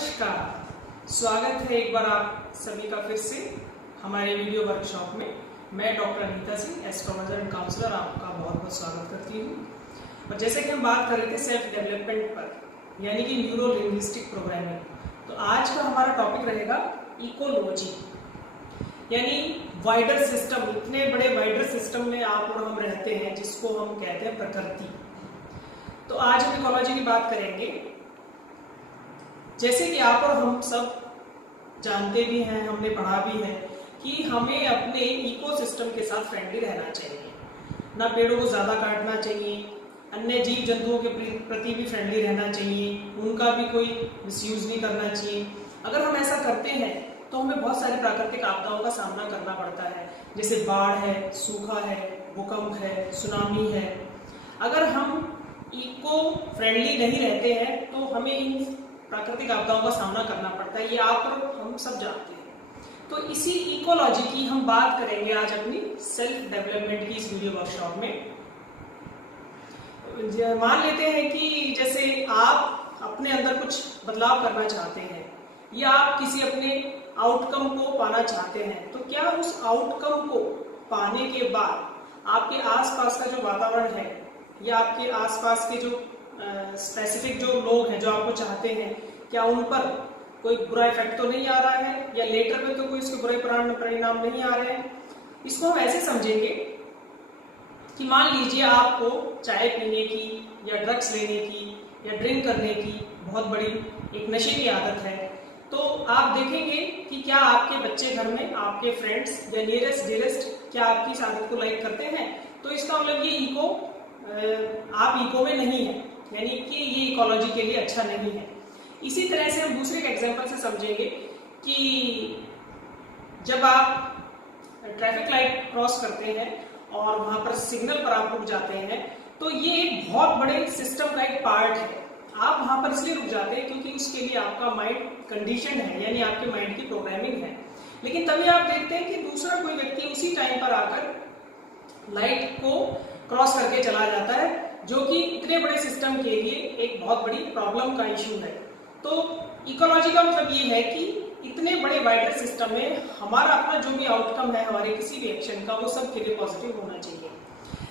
नमस्कार, स्वागत है एक बार आप सभी का फिर से हमारे वीडियो वर्कशॉप में। मैं doctor Anita Singh, astrologer and counsellor, आपका बहुत बहुत स्वागत करती हूँ। और जैसे कि हम बात कर रहे थे सेल्फ डेवलपमेंट पर, यानी कि न्यूरो लिंग्विस्टिक प्रोग्रामिंग, तो आज का हमारा टॉपिक रहेगा इकोलॉजी, यानी वाइडर सिस्टम। इतने बड़े वाइडर सिस्टम में आप और हम रहते हैं जिसको हम कहते हैं प्रकृति। तो आज हम इकोलॉजी की बात करेंगे। जैसे कि आप और हम सब जानते भी हैं, हमने पढ़ा भी है कि हमें अपने इकोसिस्टम के साथ फ्रेंडली रहना चाहिए, ना पेड़ों को ज़्यादा काटना चाहिए, अन्य जीव जंतुओं के प्रति भी फ्रेंडली रहना चाहिए, उनका भी कोई मिसयूज नहीं करना चाहिए। अगर हम ऐसा करते हैं तो हमें बहुत सारी प्राकृतिक आपदाओं का सामना करना पड़ता है, जैसे बाढ़ है, सूखा है, भूकंप है, सुनामी है। अगर हम इको फ्रेंडली नहीं रहते हैं तो हमें इन प्राकृतिक आपदाओं का सामना करना पड़ता है, ये आप और हम सब जानते हैं। तो इसी इकोलॉजी की हम बात करेंगे आज अपनी सेल्फ डेवलपमेंट की इस वीडियो वर्कशॉप में। मान लेते हैं कि जैसे आप अपने अंदर कुछ बदलाव करना चाहते हैं या आप किसी अपने आउटकम को पाना चाहते हैं, तो क्या उस आउटकम को पाने के बाद आपके आसपास का जो वातावरण है या आपके आसपास के जो स्पेसिफिक जो लोग हैं जो आपको चाहते हैं, क्या उन पर कोई बुरा इफेक्ट तो नहीं आ रहा है, या लेटर में तो कोई इसके बुरे परिणाम नहीं आ रहे हैं। इसको हम ऐसे समझेंगे कि मान लीजिए आपको चाय पीने की या ड्रग्स लेने की या ड्रिंक करने की बहुत बड़ी एक नशे की आदत है, तो आप देखेंगे कि क्या आपके बच्चे घर में, आपके फ्रेंड्स या नियरेस्ट डियरेस्ट क्या आपकी इस आदत को लाइक करते हैं। तो इसका मतलब ये आप इको में नहीं है, यानी कि ये इकोलॉजी के लिए अच्छा नहीं है। इसी तरह से हम दूसरे एग्जांपल से समझेंगे कि जब आप ट्रैफिक लाइट क्रॉस करते हैं और वहां पर सिग्नल पर आप रुक जाते हैं, तो ये एक बहुत बड़े सिस्टम का एक पार्ट है। आप वहां पर इसलिए रुक जाते हैं क्योंकि उसके लिए आपका माइंड कंडीशन है, यानी आपके माइंड की प्रोग्रामिंग है। लेकिन तभी आप देखते हैं कि दूसरा कोई व्यक्ति उसी टाइम पर आकर लाइट को क्रॉस करके चला जाता है, जो कि इतने बड़े सिस्टम के लिए एक बहुत बड़ी प्रॉब्लम का इश्यू है। तो इकोलॉजी का मतलब ये है कि इतने बड़े वाइडर सिस्टम में हमारा अपना जो भी आउटकम है हमारे किसी भी एक्शन का, वो सब के लिए पॉजिटिव होना चाहिए।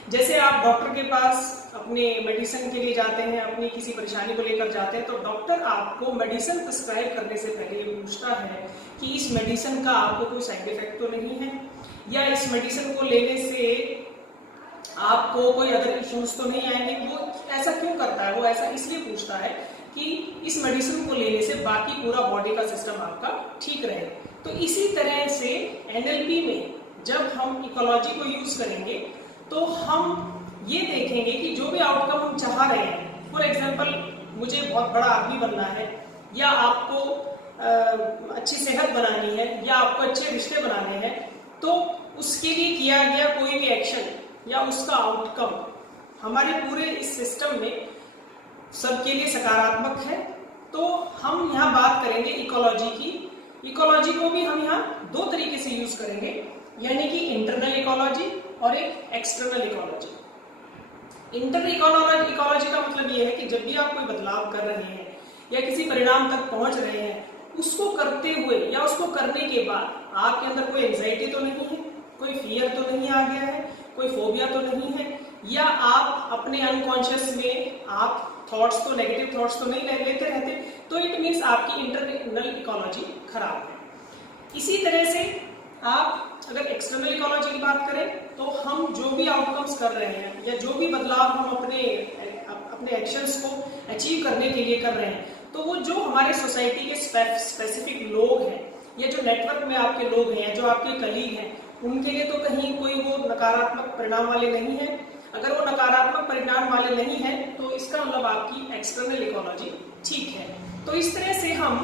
जैसे आप डॉक्टर के पास अपने मेडिसिन के लिए जाते हैं, अपनी किसी परेशानी को लेकर जाते हैं, तो डॉक्टर आपको मेडिसिन प्रिस्क्राइब करने से पहले ये पूछता है कि इस मेडिसिन का आपको कोई साइड इफेक्ट तो नहीं है, या इस मेडिसिन को लेने से आपको कोई अदर इश्यूज तो नहीं आएंगे। वो ऐसा क्यों करता है? वो ऐसा इसलिए पूछता है कि इस मेडिसिन को लेने से बाकी पूरा बॉडी का सिस्टम आपका ठीक रहे। तो इसी तरह से एनएलपी में जब हम इकोलॉजी को यूज करेंगे तो हम ये देखेंगे कि जो भी आउटकम हम चाह रहे हैं, फॉर एग्जांपल मुझे बहुत बड़ा आदमी बनना है, या आपको अच्छी सेहत बनानी है, या आपको अच्छे रिश्ते बनाने हैं, तो उसके लिए किया गया कोई भी एक्शन या उसका आउटकम हमारे पूरे इस सिस्टम में सबके लिए सकारात्मक है। तो हम यहाँ बात करेंगे इकोलॉजी की। इकोलॉजी को भी हम यहाँ दो तरीके से यूज करेंगे, यानी कि इंटरनल इकोलॉजी और एक एक्सटर्नल इकोलॉजी। इंटरनल इकोलॉजी का मतलब ये है कि जब भी आप कोई बदलाव कर रहे हैं या किसी परिणाम तक पहुंच रहे हैं, उसको करते हुए या उसको करने के बाद आपके अंदर कोई एंजाइटी तो नहीं है, कोई फियर तो नहीं आ गया है, कोई फोबिया तो नहीं है, या आप अपने अनकॉन्शियस में आप थॉट्स तो नेगेटिव थॉट्स तो नहीं लेते रहते, तो इट मीन्स आपकी इंटरनल इकोलॉजी खराब है। इसी तरह से आप अगर एक्सटर्नल इकोलॉजी की बात करें, तो हम जो भी आउटकम्स कर रहे हैं या जो भी बदलाव हम अपने एक्शंस को अचीव करने के लिए कर रहे हैं, तो वो जो हमारे सोसाइटी के स्पेसिफिक लोग हैं या जो नेटवर्क में आपके लोग हैं या जो आपके कलीग हैं, उनके लिए तो कहीं कोई वो नकारात्मक परिणाम वाले नहीं है। अगर वो नकारात्मक परिणाम वाले नहीं है तो इसका मतलब आपकी एक्सटर्नल इकोलॉजी ठीक है। तो इस तरह से हम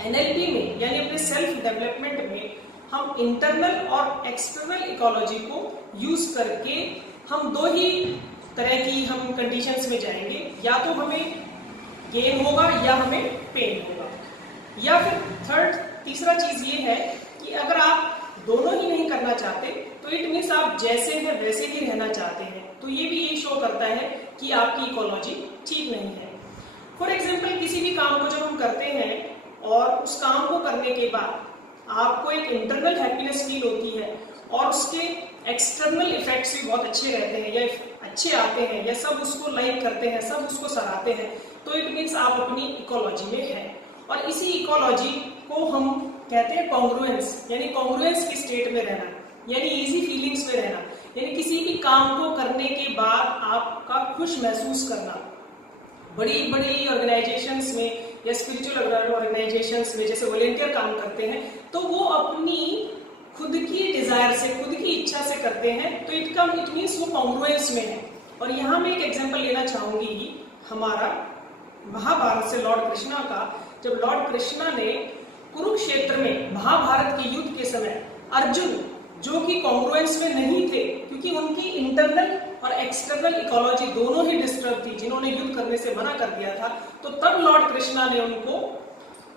एनएलपी में, यानी अपने सेल्फ डेवलपमेंट में, हम इंटरनल और एक्सटर्नल इकोलॉजी को यूज करके हम दो ही तरह की हम कंडीशंस में जाएंगे, या तो हमें गेन होगा या हमें पेन होगा, या फिर तीसरा चीज ये है कि अगर आप दोनों ही नहीं करना चाहते तो इट मीन्स आप जैसे हैं वैसे ही रहना चाहते हैं। तो ये भी ये शो करता है कि आपकी इकोलॉजी ठीक नहीं है। फॉर एग्जाम्पल किसी भी काम को जब हम करते हैं और उस काम को करने के बाद आपको एक इंटरनल हैप्पीनेस फील होती है और उसके एक्सटर्नल इफेक्ट्स भी बहुत अच्छे रहते हैं या अच्छे आते हैं या सब उसको लाइक करते हैं, सब उसको सराहते हैं, तो इट मीन्स आप अपनी इकोलॉजी में हैं। और इसी इकोलॉजी को हम कहते हैं कॉन्ग्रुएंस, यानी कॉन्ग्रुएंस की स्टेट में रहना, यानी इजी फीलिंग्स में रहना, यानी किसी भी काम को करने के बाद आपका खुश महसूस करना। बड़ी बड़ी ऑर्गेनाइजेशंस में या स्पिरिचुअल ऑर्गेनाइजेशंस में जैसे वॉलेंटियर काम करते हैं, तो वो अपनी खुद की डिजायर से, खुद की इच्छा से करते हैं, तो इट मीन्स वो कॉन्ग्रुएंस में है। और यहाँ मैं एक एग्जांपल लेना चाहूंगी हमारा महाभारत से लॉर्ड कृष्णा का। जब लॉर्ड कृष्णा ने कुरुक्षेत्र में महाभारत के युद्ध के समय अर्जुन जो कि कॉन्ग्रुएंस में नहीं थे, क्योंकि उनकी इंटरनल और एक्सटर्नल इकोलॉजी दोनों ही डिस्टर्ब थी, जिन्होंने युद्ध करने से मना कर दिया था, तो तब लॉर्ड कृष्णा ने उनको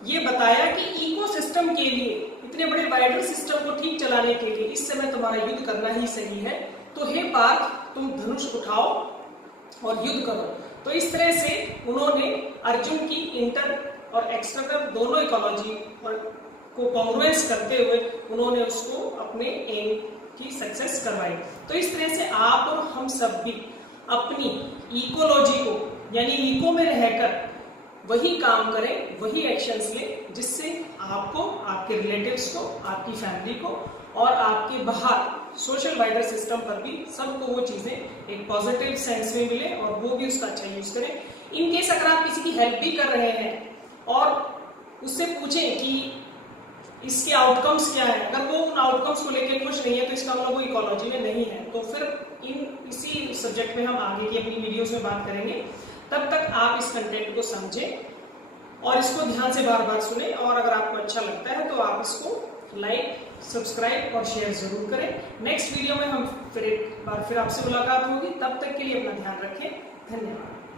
ये बताया कि इकोसिस्टम के लिए, इतने बड़े वाइडर सिस्टम को ठीक चलाने के लिए इस समय तुम्हारा युद्ध करना ही सही है। तो हे पार्थ, तुम धनुष उठाओ और युद्ध करो। तो इस तरह से उन्होंने अर्जुन की इंटर और एक्सटर्नल दोनों इकोलॉजी को कॉन्ग्रुएंस करते हुए उन्होंने उसको अपने एम की सक्सेस करवाई। तो इस तरह से आप और हम सब भी अपनी इकोलॉजी को, यानी इको में रहकर वही काम करें, वही एक्शंस लें, जिससे आपको, आपके रिलेटिव्स को, आपकी फैमिली को और आपके बाहर सोशल वाइडर सिस्टम पर भी सबको वो चीजें एक पॉजिटिव सेंस में मिले और वो भी उसका अच्छा यूज करें। इन केस अगर आप किसी की हेल्प भी कर रहे हैं और उससे पूछें कि इसके आउटकम्स क्या है, अगर वो उन आउटकम्स को लेकर खुश नहीं है तो इसका मतलब वो इकोलॉजी में नहीं है। तो फिर इसी सब्जेक्ट में हम आगे की अपनी वीडियोस में बात करेंगे। तब तक आप इस कंटेंट को समझें और इसको ध्यान से बार बार सुनें, और अगर आपको अच्छा लगता है तो आप इसको लाइक, सब्सक्राइब और शेयर जरूर करें। नेक्स्ट वीडियो में हम फिर एक बार आपसे मुलाकात होगी। तब तक के लिए अपना ध्यान रखें। धन्यवाद।